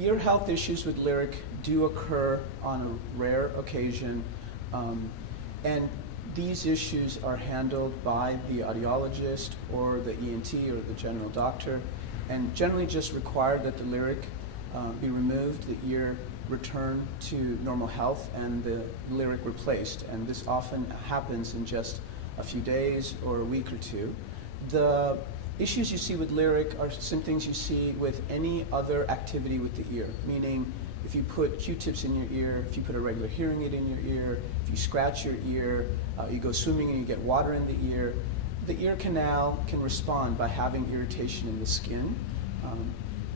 ear health issues with lyric do occur on a rare occasion, and these issues are handled by the audiologist or the ENT or the general doctor, and generally just require that the lyric be removed, the ear return to normal health, and the lyric replaced. And this often happens in just a few days or a week or two. The issues you see with lyric are some things you see with any other activity with the ear, meaning if you put Q-tips in your ear, if you put a regular hearing aid in your ear, if you scratch your ear, you go swimming and you get water in the ear canal can respond by having irritation in the skin.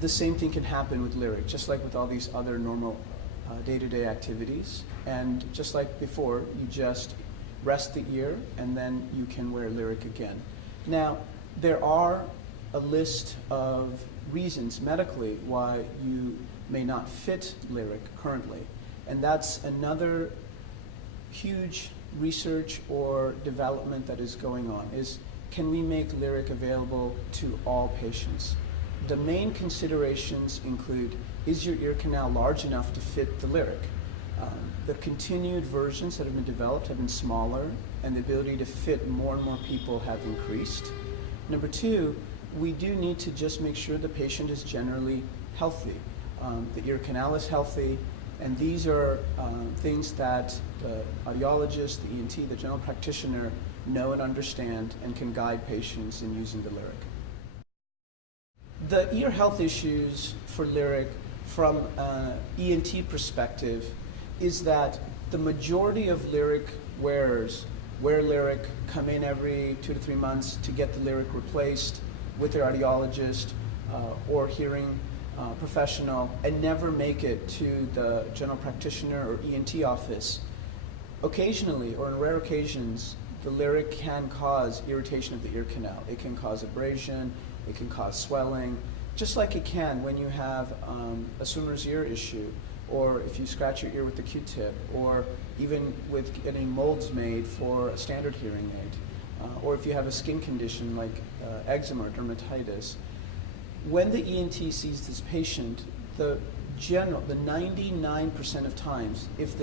The same thing can happen with lyric, just like with all these other normal day-to-day activities. And just like before, you just rest the ear and then you can wear lyric again. Now, there are a list of reasons medically why you may not fit lyric currently. And that's another huge research or development that is going on, is can we make lyric available to all patients? The main considerations include, is your ear canal large enough to fit the lyric? The continued versions that have been developed have been smaller, and the ability to fit more and more people have increased. Number two, we do need to just make sure the patient is generally healthy. The ear canal is healthy, and these are things that the audiologist, the ENT, the general practitioner know and understand and can guide patients in using the lyric. The ear health issues for lyric from an ENT perspective is that the majority of lyric wearers wear lyric, come in every 2 to 3 months to get the lyric replaced with their audiologist or hearing professional, and never make it to the general practitioner or ENT office. Occasionally, or on rare occasions, the lyric can cause irritation of the ear canal. It can cause abrasion, it can cause swelling, just like it can when you have a swimmer's ear issue, or if you scratch your ear with the Q-tip, or even with getting molds made for a standard hearing aid, or if you have a skin condition like eczema or dermatitis. When the ENT sees this patient, the 99% of times, if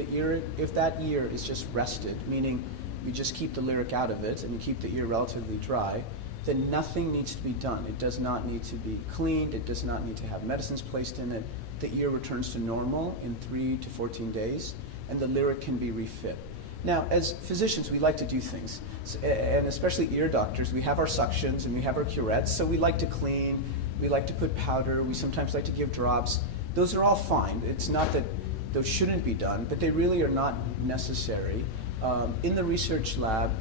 that ear is just rested, meaning you just keep the lyric out of it and you keep the ear relatively dry, then nothing needs to be done. It does not need to be cleaned. It does not need to have medicines placed in it. The ear returns to normal in 3 to 14 days, and the lyric can be refit. Now, as physicians, we like to do things, and especially ear doctors, we have our suctions and we have our curettes, so we like to clean, we like to put powder, we sometimes like to give drops. Those are all fine. It's not that those shouldn't be done, but they really are not necessary. In the research lab,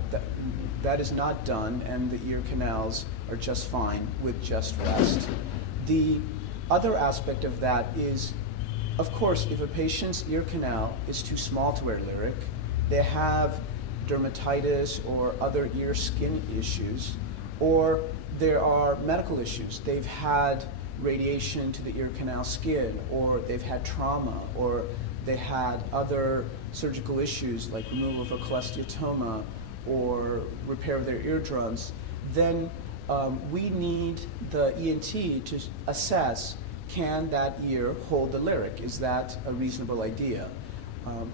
that is not done, and the ear canals are just fine with just rest. The other aspect of that is, of course, if a patient's ear canal is too small to wear lyric, they have dermatitis or other ear skin issues, or there are medical issues. They've had radiation to the ear canal skin, or they've had trauma, or they had other surgical issues like removal of a cholesteatoma or repair of their eardrums, then we need the ENT to assess, can that ear hold the lyric? Is that a reasonable idea?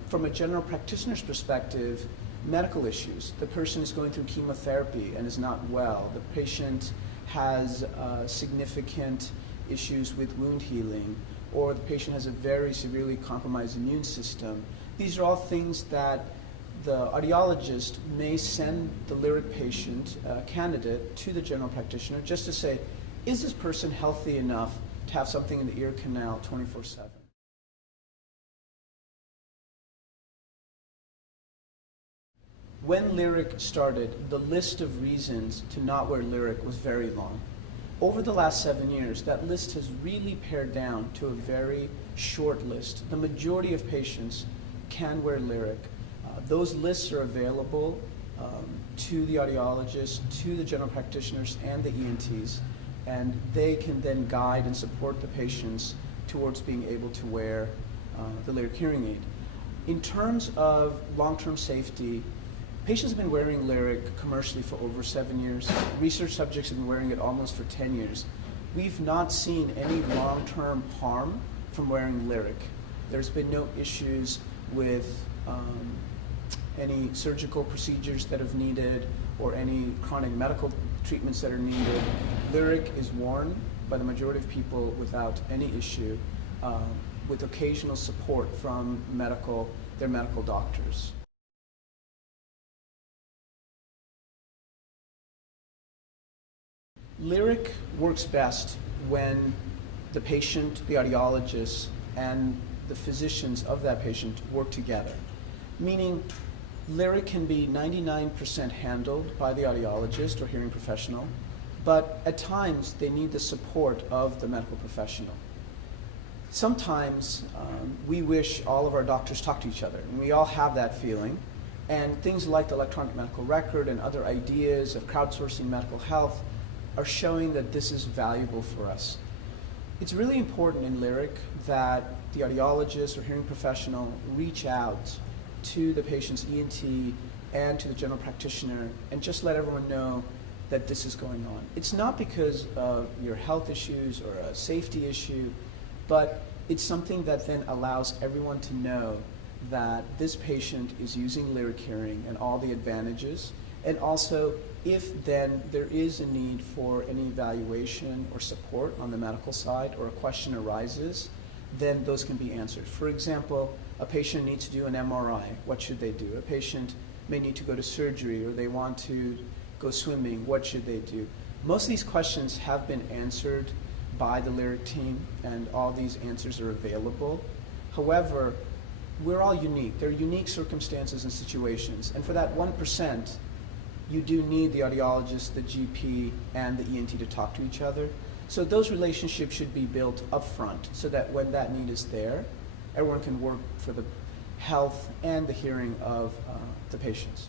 From a general practitioner's perspective, medical issues. The person is going through chemotherapy and is not well. The patient has significant issues with wound healing, or the patient has a very severely compromised immune system. These are all things that the audiologist may send the lyric patient candidate to the general practitioner just to say, is this person healthy enough to have something in the ear canal 24/7? When lyric started, the list of reasons to not wear lyric was very long. Over the last 7 years, that list has really pared down to a very short list. The majority of patients can wear lyric. Those lists are available to the audiologist, to the general practitioners, and the ENTs, and they can then guide and support the patients towards being able to wear the lyric hearing aid. In terms of long-term safety, patients have been wearing lyric commercially for over 7 years. Research subjects have been wearing it almost for 10 years. We've not seen any long-term harm from wearing lyric. There's been no issues with any surgical procedures that have needed or any chronic medical treatments that are needed. Lyric is worn by the majority of people without any issue, with occasional support from their medical doctors. Lyric works best when the patient, the audiologist, and the physicians of that patient work together. Meaning, lyric can be 99% handled by the audiologist or hearing professional, but at times they need the support of the medical professional. Sometimes we wish all of our doctors talk to each other, and we all have that feeling. And things like the electronic medical record and other ideas of crowdsourcing medical health are showing that this is valuable for us. It's really important in lyric that the audiologist or hearing professional reach out to the patient's ENT and to the general practitioner and just let everyone know that this is going on. It's not because of your health issues or a safety issue, but it's something that then allows everyone to know that this patient is using lyric hearing and all the advantages. And also, if then there is a need for any evaluation or support on the medical side or a question arises, then those can be answered. For example, a patient needs to do an MRI. What should they do? A patient may need to go to surgery, or they want to go swimming. What should they do? Most of these questions have been answered by the lyric team, and all these answers are available. However, we're all unique. There are unique circumstances and situations. And for that 1%, you do need the audiologist, the GP, and the ENT to talk to each other. So those relationships should be built up front so that when that need is there, everyone can work for the health and the hearing of the patients.